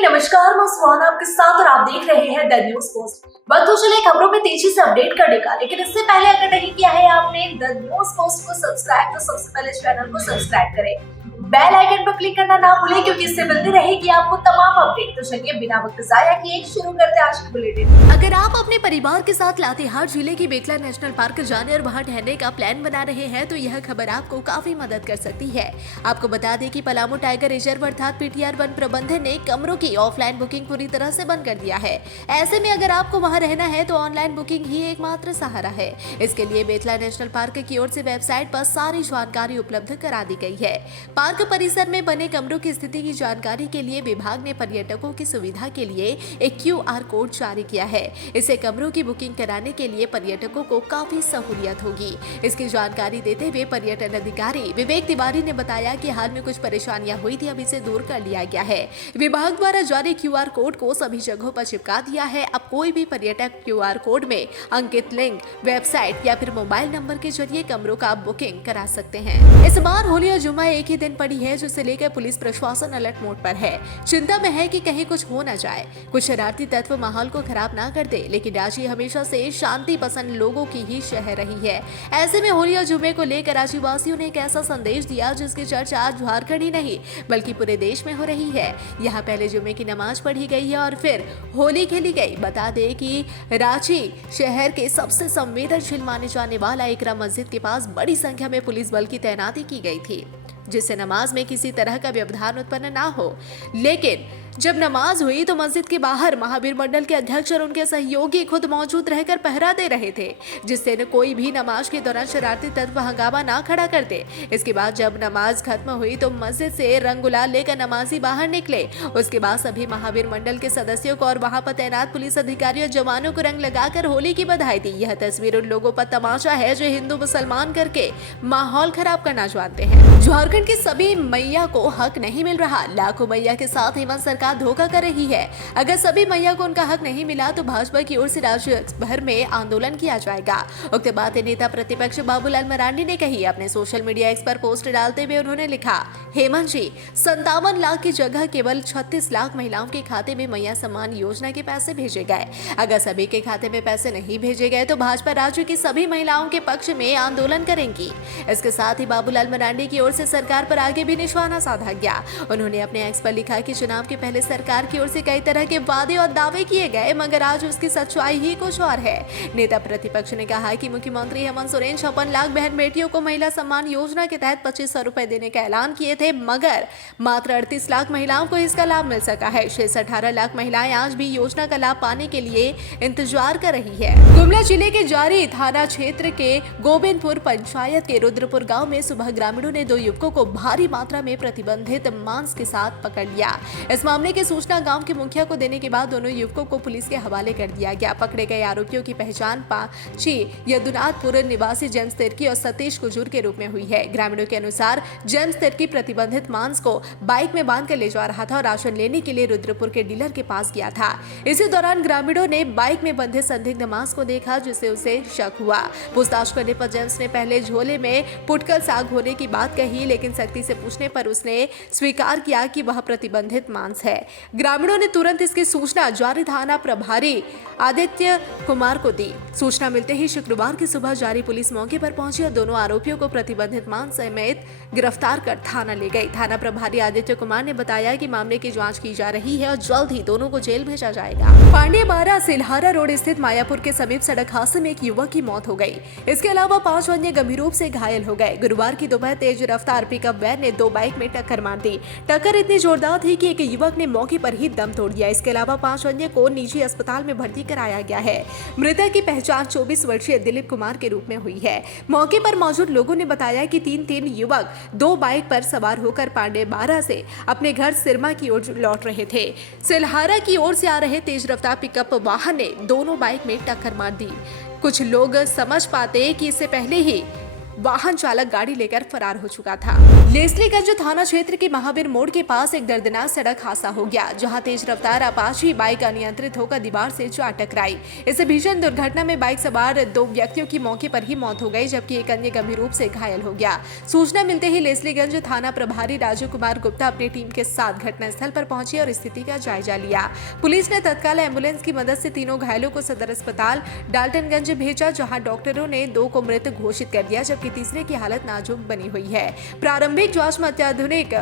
नमस्कार, मैं सुहाना आपके साथ और आप देख रहे हैं द न्यूज पोस्ट। वक्त तो चले खबरों में तेजी से अपडेट करने का, लेकिन इससे पहले अगर नहीं किया है आपने द न्यूज पोस्ट को सब्सक्राइब तो सबसे पहले चैनल को सब्सक्राइब करें, बेल आइकन पर क्लिक करना ना भूलें क्योंकि इससे मिलती रहेगी आपको तमाम अपडेट। तो चलिए बिना वक्त जाया किए शुरू करते हैं आज की बुलेटिन। अगर आप अपने परिवार के साथ लातेहार जिले की बेतला नेशनल पार्क जाने और वहां ठहरने का प्लान बना रहे हैं तो यह खबर आपको काफी मदद कर सकती है। आपको बता दें कि पलामू टाइगर रिजर्व अर्थात पीटीआर वन प्रबंधन ने कमरों की ऑफलाइन बुकिंग पूरी तरह से बंद कर दिया है। ऐसे में अगर आपको वहां रहना है तो ऑनलाइन बुकिंग ही एकमात्र सहारा है। इसके लिए बेतला नेशनल पार्क की ओर से वेबसाइट पर सारी जानकारी उपलब्ध करा दी गई है। पार्क परिसर में बने कमरों की स्थिति की जानकारी के लिए विभाग ने पर्यटकों की सुविधा के लिए एक QR कोड जारी किया है। इससे कमरों की बुकिंग कराने के लिए पर्यटकों को काफी सहूलियत होगी। इसकी जानकारी देते हुए पर्यटन अधिकारी विवेक तिवारी ने बताया कि हाल में कुछ परेशानियां हुई थी, अब इसे दूर कर लिया गया है। विभाग द्वारा जारी QR कोड को सभी जगहों पर चिपका दिया है। अब कोई भी पर्यटक QR कोड में अंकित लिंक, वेबसाइट या फिर मोबाइल नंबर के जरिए कमरों का बुकिंग करा सकते हैं। इस बार होली और जुम्मा एक ही दिन पड़ी है, जिसे लेकर पुलिस प्रशासन अलर्ट मोड पर है। चिंता में है कि कहीं कुछ हो न जाए, कुछ शरारती तत्व माहौल को खराब ना कर दे। लेकिन रांची हमेशा से शांति पसंद लोगों की ही शहर रही है। ऐसे में होली और जुम्मे को लेकर रांची वासियों ने एक ऐसा संदेश दिया जिसकी चर्चा आज झारखंड ही नहीं बल्कि पूरे देश में हो रही है। यहाँ पहले जुम्मे की नमाज पढ़ी गई है और फिर होली खेली गई। बता दें कि रांची शहर के सबसे संवेदनशील माने जाने वाला इकरा मस्जिद के पास बड़ी संख्या में पुलिस बल की तैनाती की गई थी, जिससे नमाज में किसी तरह का व्यवधान उत्पन्न ना हो। लेकिन जब नमाज हुई तो मस्जिद के बाहर महावीर मंडल के अध्यक्ष और उनके सहयोगी खुद मौजूद रहकर पहरा दे रहे थे, जिससे न कोई भी नमाज के दौरान शरारती तत्व हंगामा ना खड़ा करते। इसके बाद जब नमाज खत्म हुई तो मस्जिद से रंग गुलाल लेकर नमाजी बाहर निकले। उसके बाद सभी महावीर मंडल के सदस्यों को और वहां पर तैनात पुलिस अधिकारियों और जवानों को रंग लगाकर होली की बधाई दी। यह तस्वीर उन लोगों पर तमाशा है जो हिंदू मुसलमान करके माहौल खराब करना चाहते हैं। झारखंड की सभी मैया को हक नहीं मिल रहा, लाखों मैया के साथ हेमंत सरकार धोखा कर रही है। अगर सभी मैया को उनका हक नहीं मिला तो भाजपा की ओर से राज्य भर में आंदोलन किया जाएगा। उक्त बातें नेता प्रतिपक्ष बाबूलाल मरांडी ने कही। अपने सोशल मीडिया एक्स पर पोस्ट डालते हुए उन्होंने लिखा, हेमंत जी 57 लाख की जगह केवल 36 लाख महिलाओं के खाते में मैया सम्मान योजना के पैसे भेजे गए। अगर सभी के खाते में पैसे नहीं भेजे गए तो भाजपा राज्य की सभी महिलाओं के पक्ष में आंदोलन करेंगी। इसके साथ ही बाबूलाल मरांडी की ओर से सरकार पर आगे भी निशाना साधा गया। उन्होंने अपने एक्स पर लिखा कि चुनाव के पहले सरकार की ओर से कई तरह के वादे और दावे किए गए, मगर आज उसकी सच्चाई ही कुछ और है। नेता प्रतिपक्ष ने कहा कि मुख्यमंत्री हेमंत सोरेन 56 लाख बहन बेटियों को महिला सम्मान योजना के तहत 2500 रुपए देने का ऐलान किए थे, मगर मात्र 38 लाख महिलाओं को इसका लाभ मिल सका है। शेष 18 लाख महिलाएं आज भी योजना का लाभ पाने के लिए इंतजार कर रही है। गुमला जिले के जारी थाना क्षेत्र के गोविंदपुर पंचायत के रुद्रपुर गाँव में सुबह ग्रामीणों ने 2 युवकों को भारी मात्रा में प्रतिबंधित मांस के साथ पकड़ लिया। इस मामले की सूचना गांव के मुखिया को देने के बाद दोनों युवकों को पुलिस के हवाले कर दिया गया। पकड़े गए आरोपियों की पहचान पांची यदुनाथपुर निवासी जेम्स तिर्की और सतीश कुजूर के रूप में हुई है। ग्रामीणों के अनुसार जेम्स तिर्की प्रतिबंधित मांस को बाइक में बांध कर ले जा रहा था और राशन लेने के लिए रुद्रपुर के डीलर के पास गया था। इसी दौरान ग्रामीणों ने बाइक में बंधे संदिग्ध मांस को देखा, जिससे उसे शक हुआ। पूछताछ करने पर जेम्स ने पहले झोले में पुटकल साग होने की बात कही, लेकिन सख्ती से पूछने पर उसने स्वीकार किया कि वह प्रतिबंधित मांस है। ग्रामीणों ने तुरंत इसकी सूचना जारी थाना प्रभारी आदित्य कुमार को दी। सूचना मिलते ही शुक्रवार की सुबह जारी पुलिस मौके पर पहुंची और दोनों आरोपियों को प्रतिबंधित मांस समेत गिरफ्तार कर थाना ले गई। थाना प्रभारी आदित्य कुमार ने बताया कि मामले की जांच की जा रही है और जल्द ही दोनों को जेल भेजा जाएगा। पांडेबारा सिलहारा रोड स्थित मायापुर के समीप सड़क हादसे में एक युवक की मौत हो गई। इसके अलावा 5 अन्य गंभीर रूप से घायल हो गए। गुरुवार की दोपहर तेज रफ्तार पिकअप वैन ने 2 बाइक में टक्कर मार दी। टक्कर इतनी जोरदार थी कि एक युवक ने मौके पर ही दम तोड़ दिया। इसके अलावा 5 अन्य को निजी अस्पताल में भर्ती कराया गया है। मृतक की पहचान 24 वर्षीय दिलीप कुमार के रूप में हुई है। मौके पर मौजूद लोगों ने बताया कि 3 युवक 2 बाइक पर सवार होकर पांडेबारा से अपने घर सिरमा की ओर लौट रहे थे। सिलहारा की ओर से आ रहे तेज रफ्तार पिकअप वाहन ने दोनों बाइक में टक्कर मार दी। कुछ लोग समझ पाते कि इससे पहले ही वाहन चालक गाड़ी लेकर फरार हो चुका था। लेस्लीगंज थाना क्षेत्र के महावीर मोड़ के पास एक दर्दनाक सड़क हादसा हो गया, जहां तेज रफ्तार अपाची बाइक अनियंत्रित होकर दीवार से जा टकराई। इस भीषण दुर्घटना में बाइक सवार 2 व्यक्तियों की मौके पर ही मौत हो गई, जबकि एक अन्य गंभीर रूप से घायल हो गया। सूचना मिलते ही लेस्लीगंज थाना प्रभारी राजू कुमार गुप्ता अपनी टीम के साथ घटनास्थल पर पहुंचे और स्थिति का जायजा लिया। पुलिस ने तत्काल एम्बुलेंस की मदद से तीनों घायलों को सदर अस्पताल डाल्टनगंज भेजा, जहां डॉक्टरों ने 2 को मृत घोषित कर दिया, जबकि तीसरे की हालत नाजुक बनी हुई है। प्रारंभिक जांच में अत्याधुनिक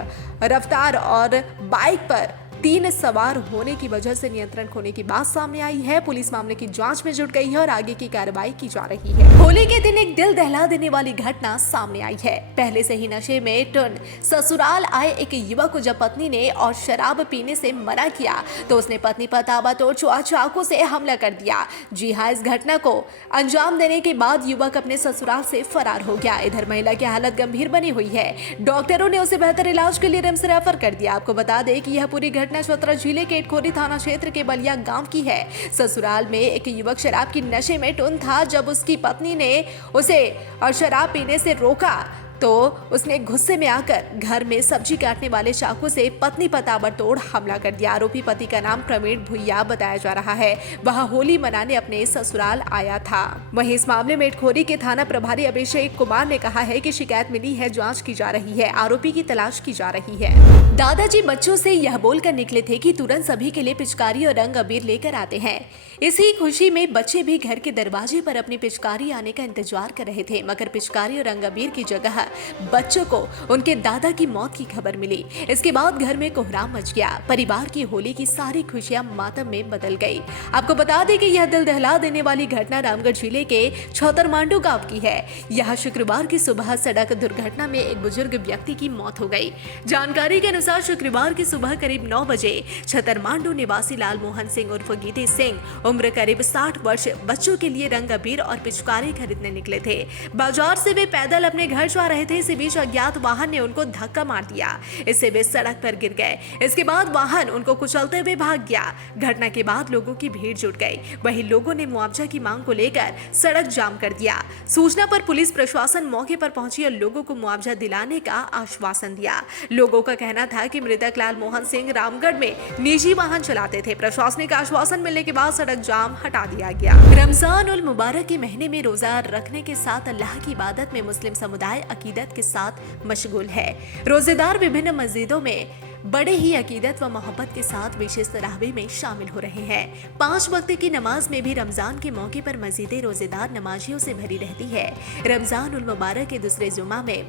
रफ्तार और बाइक पर 3 सवार होने की वजह से नियंत्रण खोने की बात सामने आई है। पुलिस मामले की जांच में जुट गई है और आगे की कार्रवाई की जा रही है। होली के दिन एक दिल दहला देने वाली घटना सामने आई है। पहले से ही नशे में टुन ससुराल आए एक युवक को जब पत्नी ने और शराब पीने से मना किया तो उसने पत्नी पर ताबड़तोड़ चाकू से हमला कर दिया। जी हाँ, इस घटना को अंजाम देने के बाद युवक अपने ससुराल से फरार हो गया। इधर महिला की हालत गंभीर बनी हुई है। डॉक्टरों ने उसे बेहतर इलाज के लिए रिम्स रेफर कर दिया। आपको बता दें कि यह पूरी घटना चतरा जिले के इटखोरी थाना क्षेत्र के बलिया गांव की है। ससुराल में एक युवक शराब की नशे में टुन था। जब उसकी पत्नी ने उसे और शराब पीने से रोका तो उसने गुस्से में आकर घर में सब्जी काटने वाले चाकू से पत्नी पर ताबड़तोड़ हमला कर दिया। आरोपी पति का नाम प्रवीण भुइया बताया जा रहा है। वह होली मनाने अपने ससुराल आया था। वहीं इस मामले में इटखोरी के थाना प्रभारी अभिषेक कुमार ने कहा है कि शिकायत मिली है, जांच की जा रही है, आरोपी की तलाश की जा रही है। दादाजी बच्चों से यह बोलकर निकले थे कि तुरंत सभी के लिए पिचकारी और रंग अबीर लेकर आते हैं। इसी खुशी में बच्चे भी घर के दरवाजे पर अपनी पिचकारी आने का इंतजार कर रहे थे, मगर पिचकारी और रंग अबीर की जगह बच्चों को उनके दादा की मौत की खबर मिली। इसके बाद घर में कोहराम मच गया। परिवार की होली की सारी खुशियां मातम में बदल गई। आपको बता दें कि यह दिल दहला देने वाली घटना रामगढ़ जिले के छौतरमांडू गांव की है। यहां शुक्रवार की सुबह सड़क दुर्घटना में एक बुजुर्ग व्यक्ति की मौत हो गई। जानकारी के अनुसार शुक्रवार की सुबह करीब 9 बजे छतरमांडू निवासी लाल मोहन सिंह उर्फ गीते सिंह, उम्र करीब 60 वर्ष, बच्चों के लिए रंग अबीर और पिचकारी खरीदने निकले थे। बाजार से वे पैदल अपने घर जा रहे थे। इसी बीच अज्ञात वाहन ने उनको धक्का मार दिया। इससे वे सड़क पर गिर गए। इसके बाद वाहन उनको कुचलते हुए भाग गया। घटना के बाद लोगों की भीड़ जुट गई। वहीं लोगों ने मुआवजा की मांग को लेकर सड़क जाम कर दिया। सूचना पर पुलिस प्रशासन मौके पर पहुंची और लोगों को मुआवजा दिलाने का आश्वासन दिया। लोगों का कहना था कि मृतक लाल मोहन सिंह रामगढ़ में निजी वाहन चलाते थे। प्रशासनिक आश्वासन मिलने के बाद सड़क जाम हटा दिया गया। रमजान उल मुबारक के महीने में रोजा रखने के साथ अल्लाह की इबादत में मुस्लिम समुदाय अकीदत के साथ मशगूल है। रोजेदार विभिन्न मस्जिदों में बड़े ही अकीदत व मोहब्बत के साथ विशेष तरावी में शामिल हो रहे हैं। 5 वक्त की नमाज में भी रमजान के मौके पर मस्जिदें रोजेदार नमाजियों से भरी रहती है। रमजान उल मुबारक के दूसरे जुमा में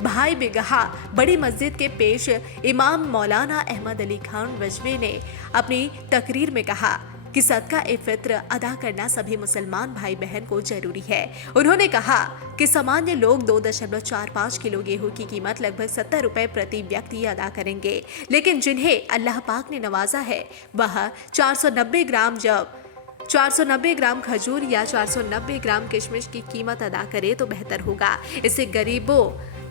भाई बिगहा बड़ी मस्जिद के पेश इमाम मौलाना अहमद अली खान रजवी ने अपनी तकरीर में कहा कि सदका ए फित्र अदा करना सभी मुसलमान भाई बहन को जरूरी है। उन्होंने कहा कि सामान्य लोग 2.45 किलो गेहूं की कीमत लगभग 70 रुपए प्रति व्यक्ति अदा करेंगे, लेकिन जिन्हें अल्लाह पाक ने नवाजा है वह 490 ग्राम खजूर या 490 ग्राम किशमिश की कीमत अदा करे तो बेहतर होगा। इससे गरीबों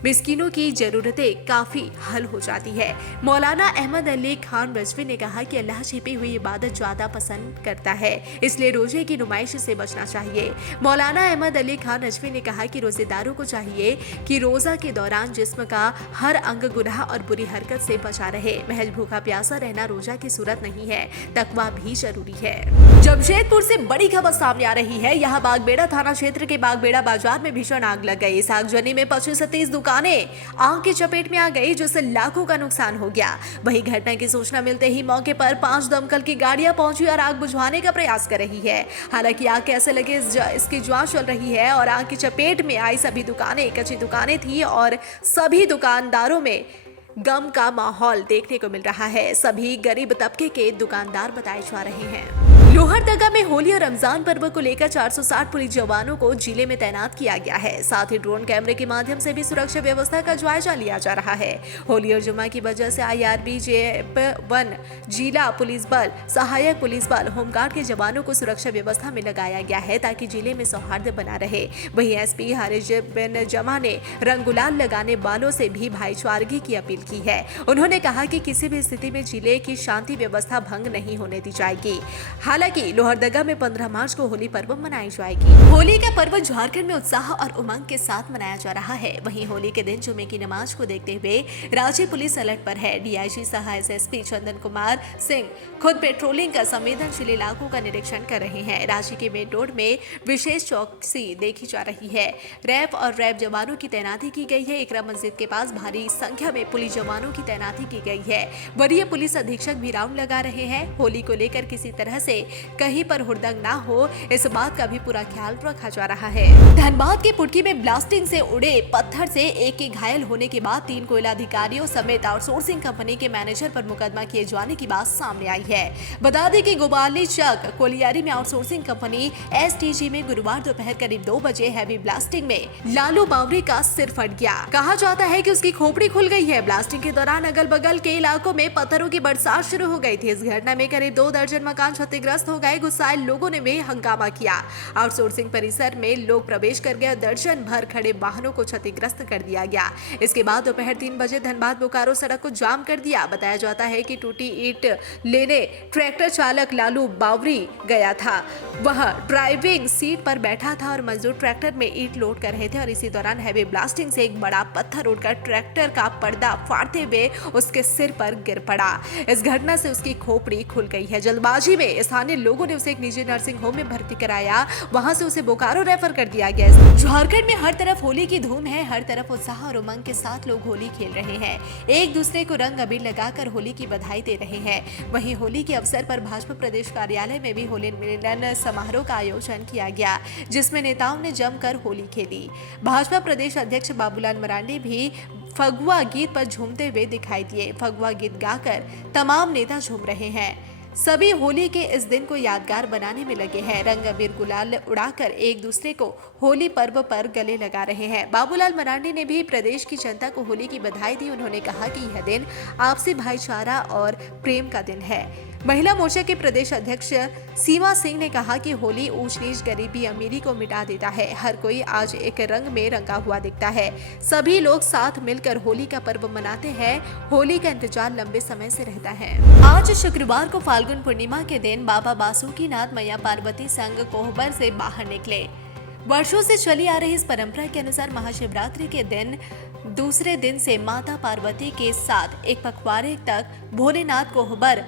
मिस्किनों की जरूरतें काफी हल हो जाती है। मौलाना अहमद अली खान रजवी ने कहा कि अल्लाह छिपी हुई इबादत ज्यादा पसंद करता है, इसलिए रोजे की नुमाइश से बचना चाहिए। मौलाना अहमद अली खान रजवी ने कहा कि रोजेदारों को चाहिए कि रोजा के दौरान जिस्म का हर अंग गुनाह और बुरी हरकत से बचा रहे। महज भूखा प्यासा रहना रोजा की सूरत नहीं है, तकवा भी जरूरी है। जमशेदपुर से बड़ी खबर सामने आ रही है। यहाँ बागबेड़ा थाना क्षेत्र के बागबेड़ा बाजार में भीषण आग लग गई। इस आगजनी में 25 से 30 दुकानें आग की चपेट में आ गई, जिससे लाखों का नुकसान हो गया। वहीं घटना की सूचना मिलते ही मौके पर 5 दमकल की गाड़ियां पहुंची और आग बुझाने का प्रयास कर रही है। हालांकि आग कैसे लगी इसकी जांच चल रही है और आग की चपेट में आई सभी दुकानें कच्ची दुकानें थी और सभी दुकानदारों में गम का माहौल देखने को मिल रहा है। सभी गरीब तबके के दुकानदार बताए जा रहे हैं। लोहरदगा में होली और रमजान पर्व को लेकर 460 पुलिस जवानों को जिले में तैनात किया गया है। साथ ही ड्रोन कैमरे के माध्यम से भी सुरक्षा व्यवस्था का जायजा लिया जा रहा है। होली और जुमा की वजह से IRB, JF1, जिला पुलिस बल, सहायक पुलिस बल, होमगार्ड के जवानों को सुरक्षा व्यवस्था में लगाया गया है ताकि जिले में सौहार्द बना रहे। वहीं SP हारिज बिन जमा ने रंग गुलाल लगाने वालों से भी भाईचारगी की अपील की है। उन्होंने कहा कि किसी भी स्थिति में जिले की शांति व्यवस्था भंग नहीं होने दी जाएगी। हालांकि लोहरदगा में 15 मार्च को होली पर्व मनाई जाएगी। होली का पर्व झारखंड में उत्साह और उमंग के साथ मनाया जा रहा है। वहीं होली के दिन जुमे की नमाज को देखते हुए रांची पुलिस अलर्ट पर है। डीआईजी सह एसएसपी चंदन कुमार सिंह खुद पेट्रोलिंग का संवेदनशील इलाकों का निरीक्षण कर रहे हैं। रांची के मेन रोड में विशेष चौकसी देखी जा रही है। रैफ और रैप जवानों की तैनाती की गई है। इकरा मस्जिद के पास भारी संख्या में पुलिस जवानों की तैनाती की गई है। वरीय पुलिस अधीक्षक भी राउंड लगा रहे हैं। होली को लेकर किसी तरह से कहीं पर हुड़दंग ना हो, इस बात का भी पूरा ख्याल रखा जा रहा है। धनबाद की पुटकी में ब्लास्टिंग से उड़े पत्थर से एक के घायल होने के बाद 3 कोयला अधिकारियों समेत आउटसोर्सिंग कंपनी के मैनेजर पर मुकदमा किए जाने की बात सामने आई है। बता दें कि गोपाली चक कोलियारी में आउटसोर्सिंग कंपनी एसटीजी में गुरुवार दोपहर करीब 2 बजे हैवी ब्लास्टिंग में लालू बावरी का सिर फट गया। कहा जाता है कि उसकी खोपड़ी खुल गई है। ब्लास्टिंग के दौरान अगल बगल के इलाकों में पत्थरों की बरसात शुरू हो गई थी। इस घटना में करीब 2 दर्जन मकान क्षतिग्रस्त हो गए। गुस्साए लोगों ने भी हंगामा किया। आउटसोर्सिंग परिसर में लोग प्रवेश कर गए और दर्जन भर खड़े वाहनों को क्षतिग्रस्त कर दिया गया। इसके बाद दोपहर 3 बजे धनबाद बोकारो सड़क को जाम कर दिया। बताया जाता है कि टूटी ईंट लेने ट्रैक्टर चालक लालू बावरी गया था। वह ड्राइविंग सीट पर बैठा था और मजदूर ट्रैक्टर में ईंट लोड कर रहे थे और इसी दौरान हैवी ब्लास्टिंग से एक बड़ा पत्थर उड़कर ट्रैक्टर का पर्दा फाड़ते हुए उसके सिर पर गिर पड़ा। इस घटना से उसकी खोपड़ी खुल गई है। जल्दबाजी में स्थानीय लोगों ने उसे एक निजी नर्सिंग होम में भर्ती कराया। वहां से उसे बोकारो रेफर कर दिया गया। झारखंड में हर तरफ होली की धूम है। हर तरफ उत्साह और उमंग के साथ लोग होली खेल रहे हैं। एक दूसरे को रंग अबीर लगाकर होली की बधाई दे रहे हैं। वहीं होली के अवसर पर भाजपा प्रदेश कार्यालय में भी होली मिलन समारोह का आयोजन किया गया, जिसमें नेताओं ने जमकर होली खेली। भाजपा प्रदेश अध्यक्ष बाबूलाल मरांडी भी फगुआ गीत पर झूमते हुए दिखाई दिए। फगुआ गीत गाकर तमाम नेता झूम रहे हैं। सभी होली के इस दिन को यादगार बनाने में लगे हैं। रंग अबीर गुलाल उड़ाकर एक दूसरे को होली पर्व पर गले लगा रहे हैं। बाबूलाल मरांडी ने भी प्रदेश की जनता को होली की बधाई दी। उन्होंने कहा कि यह दिन आपसी भाईचारा और प्रेम का दिन है। महिला मोर्चा के प्रदेश अध्यक्ष सीमा सिंह ने कहा कि होली ऊंच नीच गरीबी अमीरी को मिटा देता है। हर कोई आज एक रंग में रंगा हुआ दिखता है। सभी लोग साथ मिलकर होली का पर्व मनाते हैं। होली का इंतजार लंबे समय से रहता है। आज शुक्रवार को फाल्गुन पूर्णिमा के दिन बाबा बासुकीनाथ मैया पार्वती संग कोहबर से बाहर निकले। वर्षों से चली आ रही इस परंपरा के अनुसार महाशिवरात्रि के दिन दूसरे दिन से माता पार्वती के साथ एक पखवाड़े तक भोलेनाथ कोहबर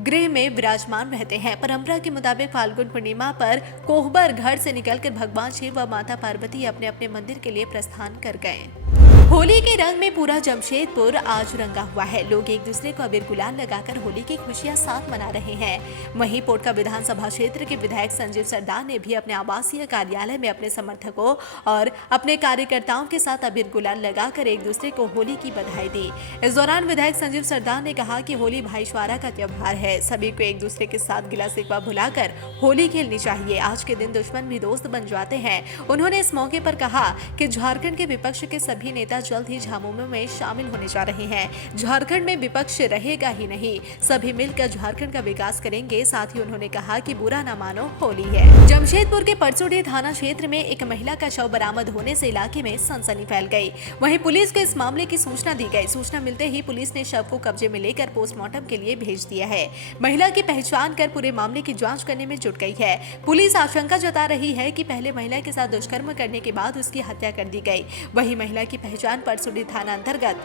गृह में विराजमान रहते हैं। परंपरा के मुताबिक फाल्गुन पूर्णिमा पर कोहबर घर से निकलकर भगवान शिव व माता पार्वती अपने अपने मंदिर के लिए प्रस्थान कर गए। होली के रंग में पूरा जमशेदपुर आज रंगा हुआ है। लोग एक दूसरे को अबीर गुलाल लगाकर होली की खुशियां साथ मना रहे हैं। वहीं पोटका विधानसभा क्षेत्र के विधायक संजीव सरदार ने भी अपने आवासीय कार्यालय में अपने समर्थकों और अपने कार्यकर्ताओं के साथ अबीर गुलाल लगाकर एक दूसरे को होली की बधाई दी। इस दौरान विधायक संजीव सरदार ने कहा कि होली भाईचारा का त्योहार है। सभी को एक दूसरे के साथ गिला शिकवा भुलाकर होली खेलनी चाहिए। आज के दिन दुश्मन भी दोस्त बन जाते हैं। उन्होंने इस मौके पर कहा कि झारखंड के विपक्ष के सभी नेता जल्द ही झामुमो में शामिल होने जा रहे हैं। झारखंड में विपक्ष रहेगा ही नहीं, सभी मिलकर झारखंड का विकास करेंगे। साथ ही उन्होंने कहा कि बुरा न मानो, होली है। जमशेदपुर के परसोडी थाना क्षेत्र में एक महिला का शव बरामद होने से इलाके में सनसनी फैल गई। वहीं पुलिस को इस मामले की सूचना दी गई। सूचना मिलते ही पुलिस ने शव को कब्जे में लेकर पोस्टमार्टम के लिए भेज दिया है। महिला की पहचान कर पूरे मामले की जाँच करने में जुट गई है। पुलिस आशंका जता रही है कि पहले महिला के साथ दुष्कर्म करने के बाद उसकी हत्या कर दी गई। वही महिला की पहचान परसोडी थाना अंतर्गत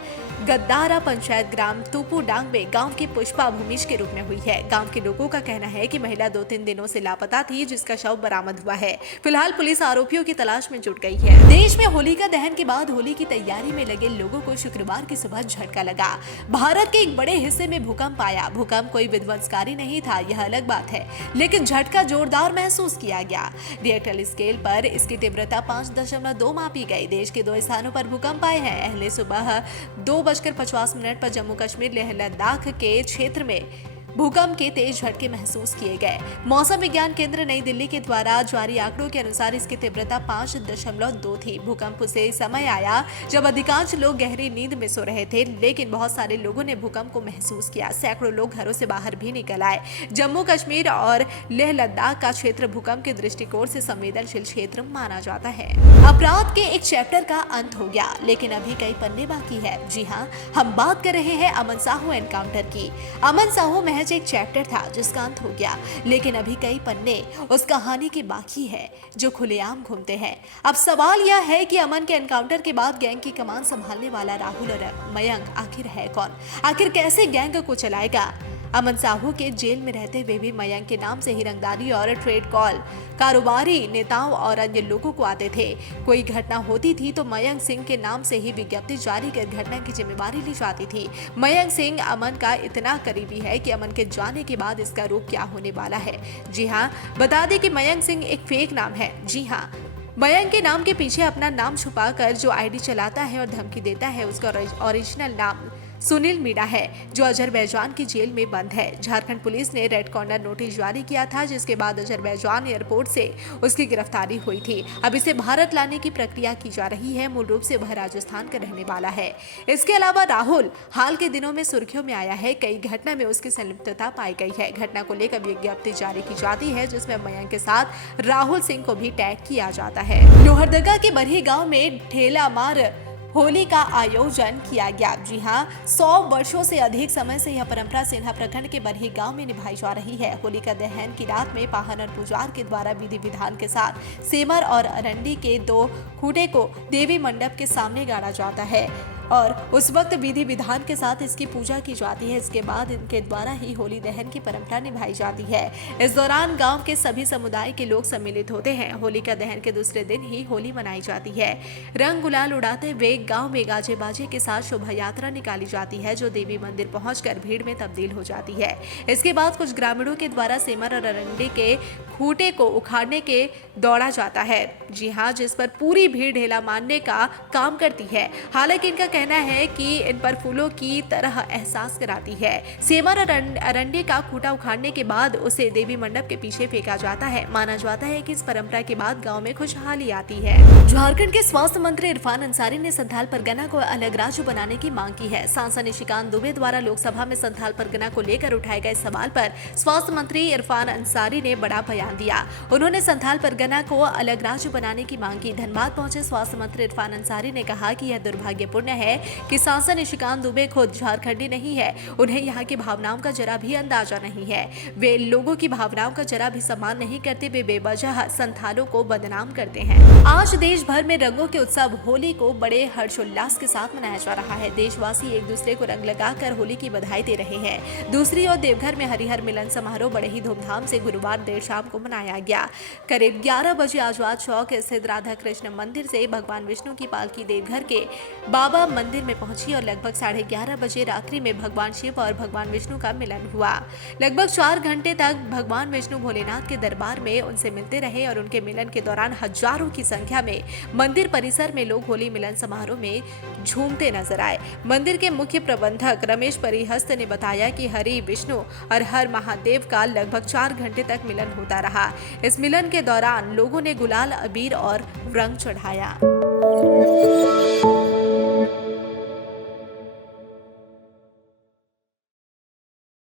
गद्दारा पंचायत ग्राम तुपू डांगबे गांव की पुष्पा भूमिश के रूप में हुई है। गांव के लोगों का कहना है कि महिला 2-3 दिनों से लापता थी, जिसका शव बरामद हुआ है। फिलहाल पुलिस आरोपियों की तलाश में जुट गई है। देश में होलिका दहन के बाद होली की तैयारी में लगे लोगों को शुक्रवार की सुबह झटका लगा। भारत के एक बड़े हिस्से में भूकंप आया। भूकंप कोई विध्वंसकारी नहीं था, यह अलग बात है, लेकिन झटका जोरदार महसूस किया गया। रिएक्टर स्केल पर इसकी तीव्रता 5.2 मापी गई। देश के 2 स्थानों पर भूकंप आए हैं। अहले सुबह 2:50 पर जम्मू कश्मीर लेह लद्दाख के क्षेत्र में भूकंप के तेज झटके महसूस किए गए। मौसम विज्ञान केंद्र नई दिल्ली के द्वारा जारी आंकड़ों के अनुसार इसकी तीव्रता 5.2 थी। भूकंप उसे समय आया जब अधिकांश लोग गहरी नींद में सो रहे थे, लेकिन बहुत सारे लोगों ने भूकंप को महसूस किया। सैकड़ों लोग घरों से बाहर भी निकल आए। जम्मू कश्मीर और लेह लद्दाख का क्षेत्र भूकंप के दृष्टिकोण से संवेदनशील क्षेत्र माना जाता है। अपराध के एक चैप्टर का अंत हो गया, लेकिन अभी कई पन्ने बाकी है। जी हाँ, हम बात कर रहे हैं अमन साहू एनकाउंटर की। अमन साहू महज महज एक चैप्टर था जिसका अंत हो गया, लेकिन अभी कई पन्ने उस कहानी के बाकी है जो खुलेआम घूमते हैं। अब सवाल यह है कि अमन के एनकाउंटर के बाद गैंग की कमान संभालने वाला राहुल और मयंक आखिर है कौन? आखिर कैसे गैंग को चलाएगा? अमन साहू के जेल में रहते हुए भी मयंक के नाम से ही रंगदारी और ट्रेड कॉल कारोबारी नेताओं और अन्य लोगों को आते थे। कोई घटना होती थी तो मयंक सिंह के नाम से ही विज्ञप्ति जारी कर घटना की जिम्मेवारी ली जाती थी। मयंक सिंह अमन का इतना करीबी है कि अमन के जाने के बाद इसका रूप क्या होने वाला है। जी हाँ, बता दें कि मयंक सिंह एक फेक नाम है। जी हाँ, मयंक के नाम के पीछे अपना नाम छुपाकर जो आईडी चलाता है और धमकी देता है, उसका ओरिजिनल नाम सुनील मीणा है, जो अजरबैजान की जेल में बंद है। झारखंड पुलिस ने रेड कॉर्नर नोटिस जारी किया था, जिसके बाद अजरबैजान एयरपोर्ट से उसकी गिरफ्तारी हुई थी। अब इसे भारत लाने की प्रक्रिया की जा रही है। मूल रूप से वह राजस्थान का रहने वाला है। इसके अलावा राहुल हाल के दिनों में सुर्खियों में आया है। कई घटना में उसकी संलिप्तता पाई गई है। घटना को लेकर विज्ञप्ति जारी की जाती है, जिसमें मयंक के साथ राहुल सिंह को भी टैग किया जाता है। लोहरदगा के बरही गाँव में ठेला मार होली का आयोजन किया गया। जी हाँ, 100 वर्षों से अधिक समय से यह परंपरा सिन्हा प्रखंड के बरही गांव में निभाई जा रही है। होलिका दहन की रात में पाहन और पुजार के द्वारा विधि विधान के साथ सेमर और अरंडी के 2 खूंटे को देवी मंडप के सामने गाड़ा जाता है और उस वक्त विधि विधान के साथ इसकी पूजा की जाती है। इसके बाद इनके द्वारा ही होली दहन की परंपरा निभाई जाती है। इस दौरान गांव के सभी समुदाय के लोग सम्मिलित होते हैं। होलिका दहन के दूसरे दिन ही होली मनाई जाती है। रंग गुलाल उड़ाते हुए गांव में गाजे बाजे के साथ शोभा यात्रा निकाली जाती है, जो देवी मंदिर पहुंचकर भीड़ में तब्दील हो जाती है। इसके बाद कुछ ग्रामीणों के द्वारा सेमर और अरंडी के खूंटे को उखाड़ने के दौड़ा जाता है। जी हाँ, जिस पर पूरी भीड़ ढेला मारने का काम करती है। हालांकि इनका कहना है कि इन पर फूलों की तरह एहसास कराती है। सेमर और अरंडी का खूंटा उखाड़ने के बाद उसे देवी मंडप के पीछे फेंका जाता है। माना जाता है कि इस परंपरा के बाद गांव में खुशहाली आती है। झारखंड के स्वास्थ्य मंत्री इरफान अंसारी ने संथाल परगना को अलग राज्य बनाने की मांग की है। सांसद निशिकांत दुबे द्वारा लोकसभा में संथाल परगना को लेकर उठाए गए सवाल पर स्वास्थ्य मंत्री इरफान अंसारी ने बड़ा बयान दिया। उन्होंने संथाल परगना को अलग राज्य बनाने की मांग की। धनबाद पहुंचे स्वास्थ्य मंत्री इरफान अंसारी ने कहा कि यह दुर्भाग्यपूर्ण है कि सांसद निशिकांत दुबे खुद झारखंडी नहीं है। उन्हें यहाँ की भावनाओं का जरा भी अंदाजा नहीं है। वे लोगों की भावनाओं का जरा भी सम्मान नहीं करते। वे बेवजह संथालों को बदनाम करते हैं। आज देश भर में रंगों के उत्सव होली को बड़े हर्षोल्लास के साथ मनाया जा रहा है। देशवासी एक दूसरे को रंग लगाकर होली की बधाई दे रहे हैं। दूसरी ओर देवघर में हरिहर मिलन समारोह बड़े ही धूमधाम से गुरुवार देर शाम को मनाया गया। करीब 11 बजे आजाद चौक स्थित राधा कृष्ण मंदिर से भगवान विष्णु की पालकी देवघर के बाबा मंदिर में पहुंची और लगभग 11:30 बजे रात्रि में भगवान शिव और भगवान विष्णु का मिलन हुआ। लगभग 4 घंटे तक भगवान विष्णु भोलेनाथ के दरबार में उनसे मिलते रहे और उनके मिलन के दौरान हजारों की संख्या में मंदिर परिसर में लोग होली मिलन समारोह में झूमते नजर आए। मंदिर के मुख्य प्रबंधक रमेश परिहस्त ने बताया कि हरि विष्णु और हर महादेव का लगभग 4 घंटे तक मिलन होता रहा। इस मिलन के दौरान लोगों ने गुलाल, अबीर और रंग चढ़ाया।